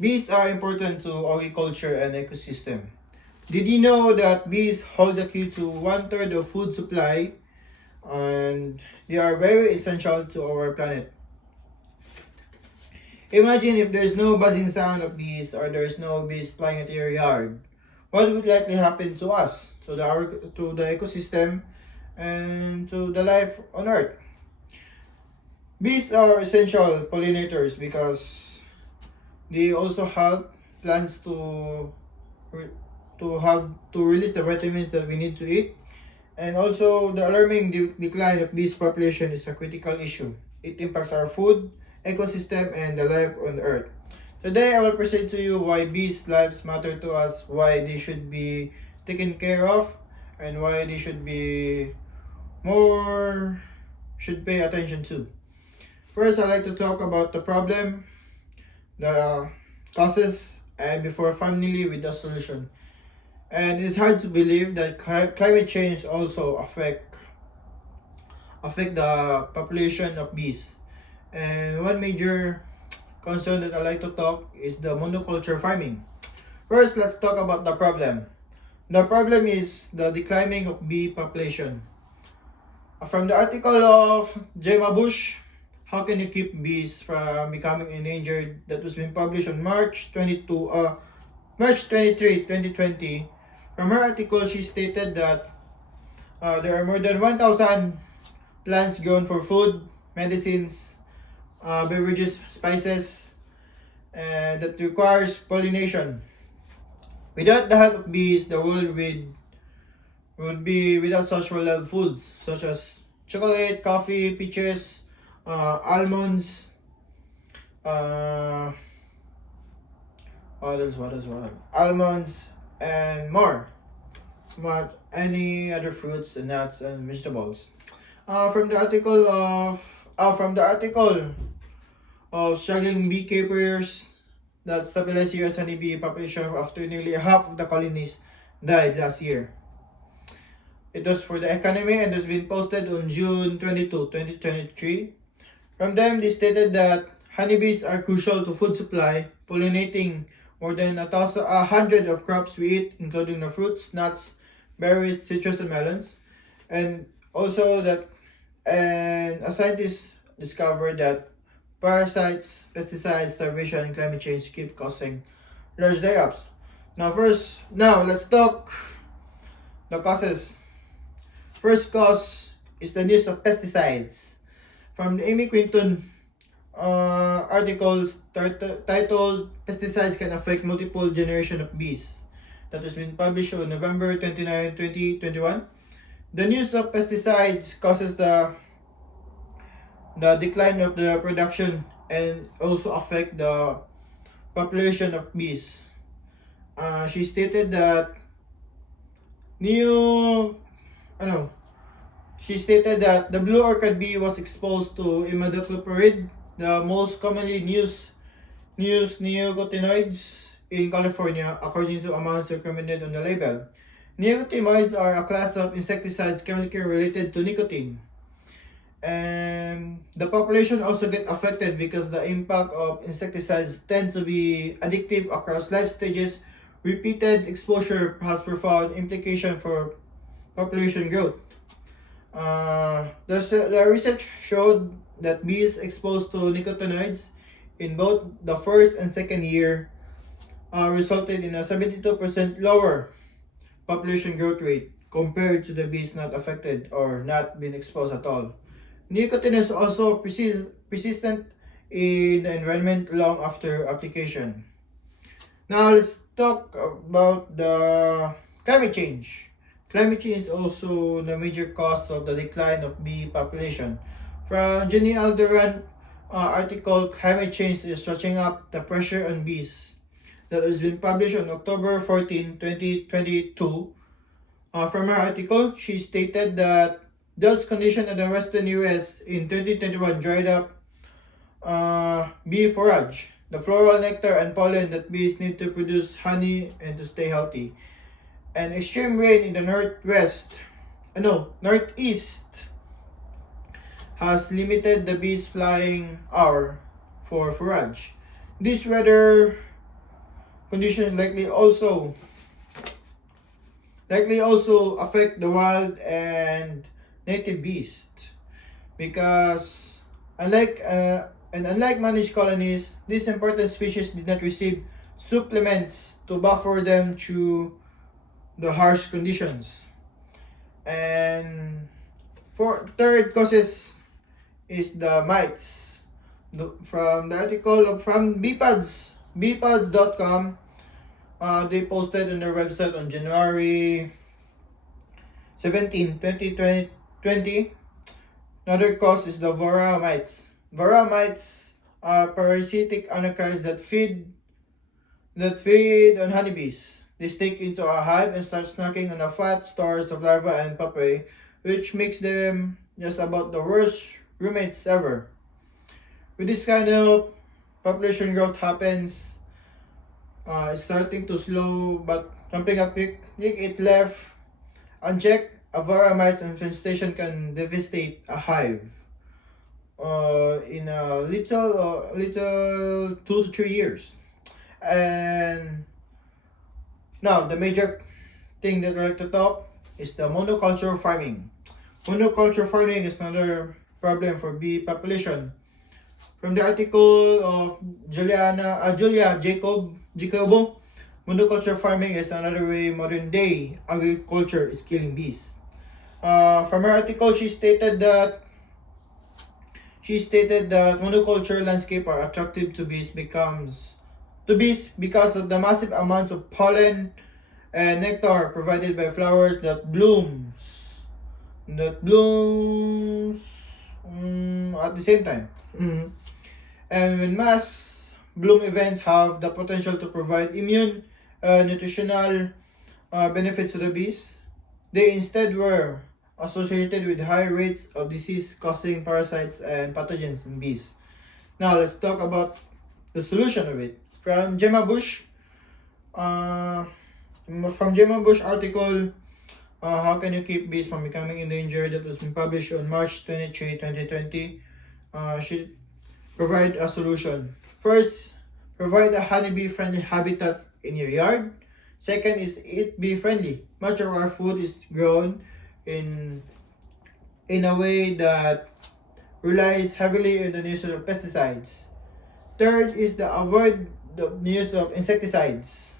Bees are important to agriculture and ecosystem. Did you know that bees hold the key to one-third of food supply and they are very essential to our planet? Imagine if there's no buzzing sound of bees or there's no bees flying at your yard. What would likely happen to us, to the ecosystem, and to the life on Earth? Bees are essential pollinators because they also help plants re- to release the vitamins that we need to eat. And also, the alarming decline of bees population is a critical issue. It impacts our food, ecosystem, and the life on Earth. Today, I will present to you why bees' lives matter to us, why they should be taken care of, and why they more should pay attention to. First, I'd like to talk about the problem, the causes, and before finally with the solution. And it's hard to believe that climate change also affect the population of bees. And one major concern that I like to talk is the monoculture farming. First, let's talk about the problem. The problem is the declining of bee population. From the article of Gemma Bush, How Can You Keep Bees from Becoming Endangered, that was been published on March 23, 2020. From her article, she stated that there are more than 1,000 plants grown for food, medicines, beverages, spices, and that requires pollination. Without the help of bees, the world would be without such reliable foods such as chocolate, coffee, peaches, almonds, uh, what else? Almonds, and more. But any other fruits and nuts and vegetables. From the article of struggling beekeepers that stabilized U.S. honeybee population after nearly half of the colonies died last year. It was for the economy and has been posted on June 22, 2023. From them, they stated that honeybees are crucial to food supply, pollinating more than 100 of crops we eat, including the fruits, nuts, berries, citrus, and melons. And also that, and a scientist discovered that parasites, pesticides, starvation, and climate change keep causing large die-ups. Now let's talk the causes. First cause is the use of pesticides. From the Amy Quinton articles titled "Pesticides Can Affect Multiple Generation of Bees" that has been published on November 29, 2021. The use of pesticides causes the decline of the production and also affect the population of bees. She stated that new ano she stated that the blue orchid bee was exposed to imidacloprid, the most commonly used neonicotinoids in California, according to amounts recommended on the label. Neonicotinoids are a class of insecticides chemically related to nicotine. And the population also get affected because the impact of insecticides tend to be addictive across life stages. Repeated exposure has profound implication for population growth. The research showed that bees exposed to nicotinoids in both the first and second year resulted in a 72% lower population growth rate compared to the bees not affected or not being exposed at all. Nicotine is also persistent in the environment long after application. Now let's talk about the climate change. Climate change is also the major cause of the decline of bee population. From Jenny Alderan article, Climate Change is stretching up the pressure on bees that has been published on October 14, 2022. From her article, she stated that dust conditions in the western US in 2021 dried up bee forage, the floral nectar and pollen that bees need to produce honey and to stay healthy. And extreme rain in the northeast has limited the bees flying hour for forage. This weather conditions likely also affect the wild and native bees, because unlike managed colonies, these important species did not receive supplements to buffer them through the harsh conditions. And for third causes is the mites. From the article from bpads.com, they posted on their website on January 17, 2020. Another cause is the varroa mites. Varroa mites are parasitic anocrines that feed on honeybees. They stick into a hive and start snacking on the fat stores of larvae and pupae, which makes them just about the worst roommates ever. With this kind of population growth happens, it's starting to slow, but ramping up quick. It left unchecked. A varroa mite infestation can devastate a hive in a little 2 to 3 years. And now the major thing that I like to talk is the monoculture farming. Monoculture farming is another problem for bee population. From the article of Julia Jacobo, monoculture farming is another way modern day agriculture is killing bees. From her article, she stated that monoculture landscape are attractive to bees because of the massive amounts of pollen and nectar provided by flowers that blooms at the same time. And when mass bloom events have the potential to provide immune nutritional benefits to the bees, they instead were associated with high rates of disease-causing parasites and pathogens in bees. Now let's talk about the solution of it. From Gemma Bush article, How Can You Keep Bees from Becoming Endangered, that was published on March 23, 2020. She provide a solution. First, provide a honeybee-friendly habitat in your yard. Second is eat bee-friendly. Much of our food is grown in a way that relies heavily on the use of pesticides. Third is the avoid the use of insecticides.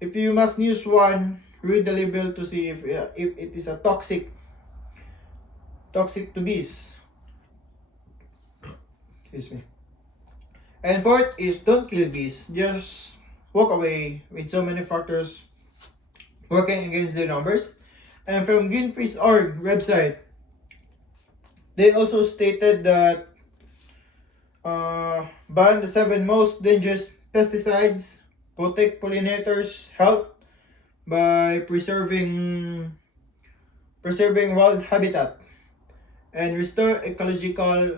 If you must use one, read the label to see if it is a toxic to bees. Excuse me. And fourth is don't kill bees. Just walk away with so many factors working against their numbers. And from Greenpeace.org website, they also stated that ban the 7 most dangerous pesticides, protect pollinators' health by preserving wild habitat, and restore ecological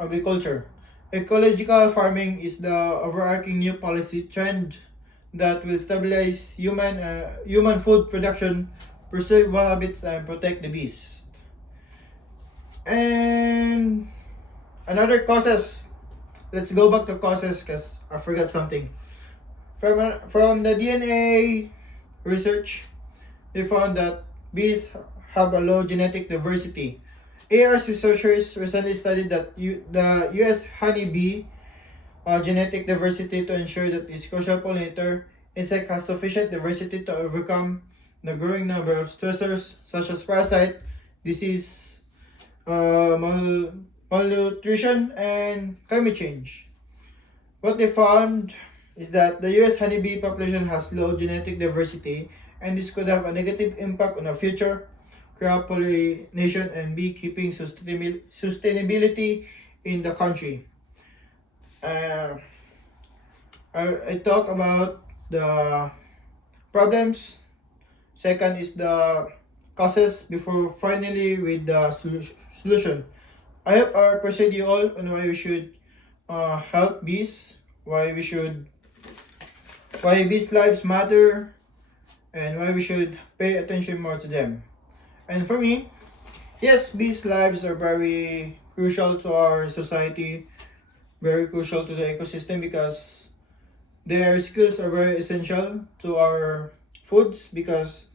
agriculture. Ecological farming is the overarching new policy trend that will stabilize human food production, preserve wild habits, and protect the bees. And another causes. Let's go back to causes because I forgot something. From the DNA research, they found that bees have a low genetic diversity. ARS researchers recently studied that the U.S. honeybee genetic diversity to ensure that this crucial pollinator insect has sufficient diversity to overcome the growing number of stressors such as parasite, disease, malnutrition, and climate change. What they found is that the U.S. honeybee population has low genetic diversity, and this could have a negative impact on the future crop pollination and beekeeping sustainability in the country. I talk about the problems. Second is the causes before finally with the solution. I hope I persuade you all on why we should help bees, why bees' lives matter, and why we should pay attention more to them. And for me, yes, bees' lives are very crucial to our society, very crucial to the ecosystem because Their skills are very essential to our foods because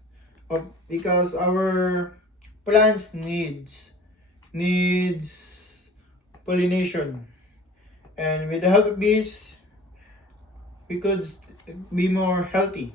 our plants needs pollination, and with the help of bees we could be more healthy.